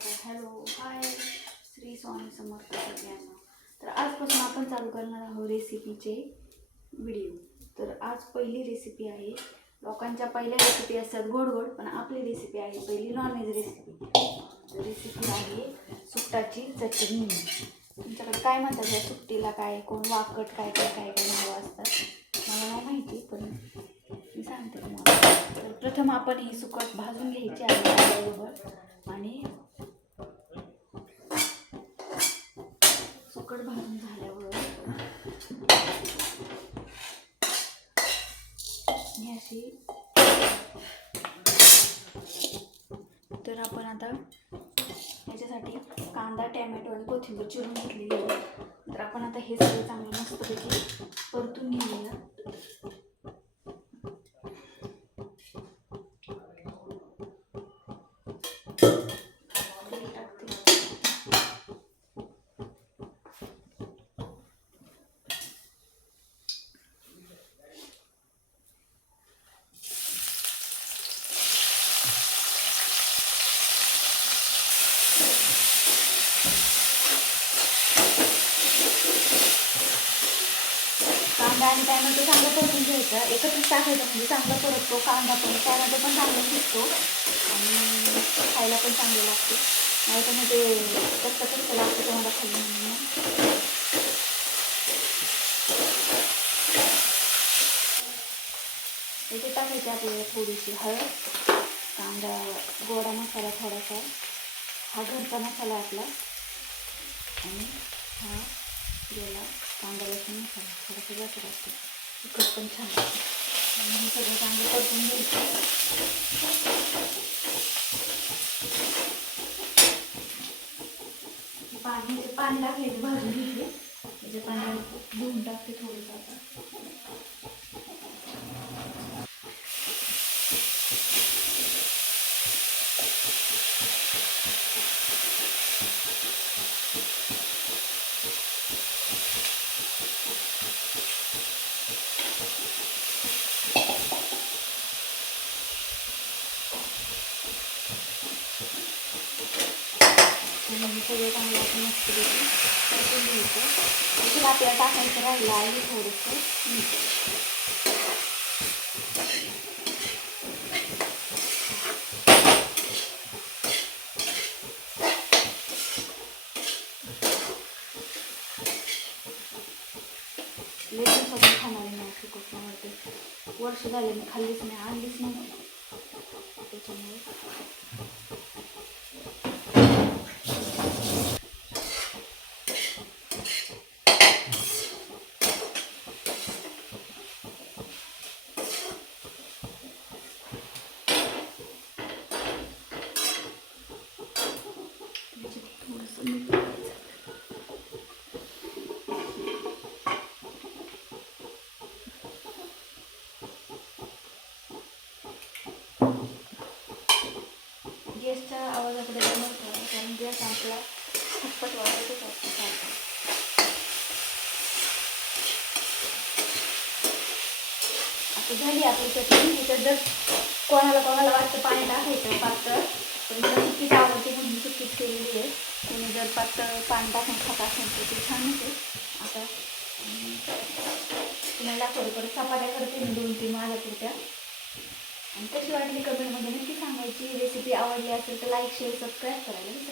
Hello hi Shri Swami Samarth सगळ्यांना. तर आजपासून आपण चालू करणार आहोत रेसिपीचे व्हिडिओ. तर आज पहिली रेसिपी आहे. लोकांच्या पहिल्या रेसिपी असतात गोड गोड, पण आपली रेसिपी आहे पहिली नॉनव्हेज रेसिपी. रेसिपी आहे सुकटाची चटणी. तुमच्याकडे काय म्हणतात या सुकटीला? काय कोण वाकट काय काय काय काय नावं असतात, मला नाही माहिती, पण मी सांगते तुम्हाला. तर प्रथम आपण ही सुकट भाजून घ्यायची आहे बरोबर. आणि सुकट भाजून झाल्यावर ही अशी, तर आपण आता याच्यासाठी कांदा टॅमॅटो आणि कोथिंबीर चिरून घेतलेली आहे. तर आपण आता हे सगळं चांगलं मस्तपैकी परतून घेऊया. कांदा आणि टॅमॅटो चांगलं परतून घ्यायचं, एकत्रच टाकायचं म्हणजे चांगला परततो. कांदा पण टॅमॅटो पण चांगला शिजतो आणि खायला पण चांगलं लागते. नाही तर म्हणजे कच्चं कच्चं लागतं तुम्हाला खाली म्हणून. इथे टाकायची आपल्याला थोडीशी हळद, कांदा, गोडा मसाला थोडासा, हा घरचा मसाला आपला, आणि हा गेला कांदा लसूण मसाला थोडासा जास्त लागतो. तिखट पण छान लागतं. आणि हे सगळं चांगलं परतून घ्यायचं. पाणी टाकले भाजून घेतले, त्याचे पाणी धुवून टाकते थोडंसं आता. सगळं चांगलं आपण मस्त परतून घ्यायचं. इथे आपल्याला टाकायचं राहिलं आहे थोडंसं मीठ. लेटून सगळं खाणारी नाही सुकट, मला वाटते वर्ष झाले मी खाल्लीच नाही, आणलीच नाही त्याच्यामुळे. थोडंसं मीठ टाकायचं. गॅसच्या आवाजाकडे बनवतो, कारण गॅस आपला खटपट वाजतच असतो सारखा. आता झाली आपली चटणी. ह्याच्यात जर कोणाला वाटतं पाणी टाकायचं पातळ, तर मला सुकीच आवडते म्हणून मी सुकीच केलेली आहे. तुम्ही जर पातळ पाणी टाकून खाता असेल तर ते छान होते. आता तुम्हाला थोडं चपात्या करते मी 2-3 माझ्या पुरत्या. आणि कशी वाटली कमेंटमध्ये नक्की सांगायची. रेसिपी आवडली असेल तर लाईक शेअर सबस्क्राईब करायला विसरू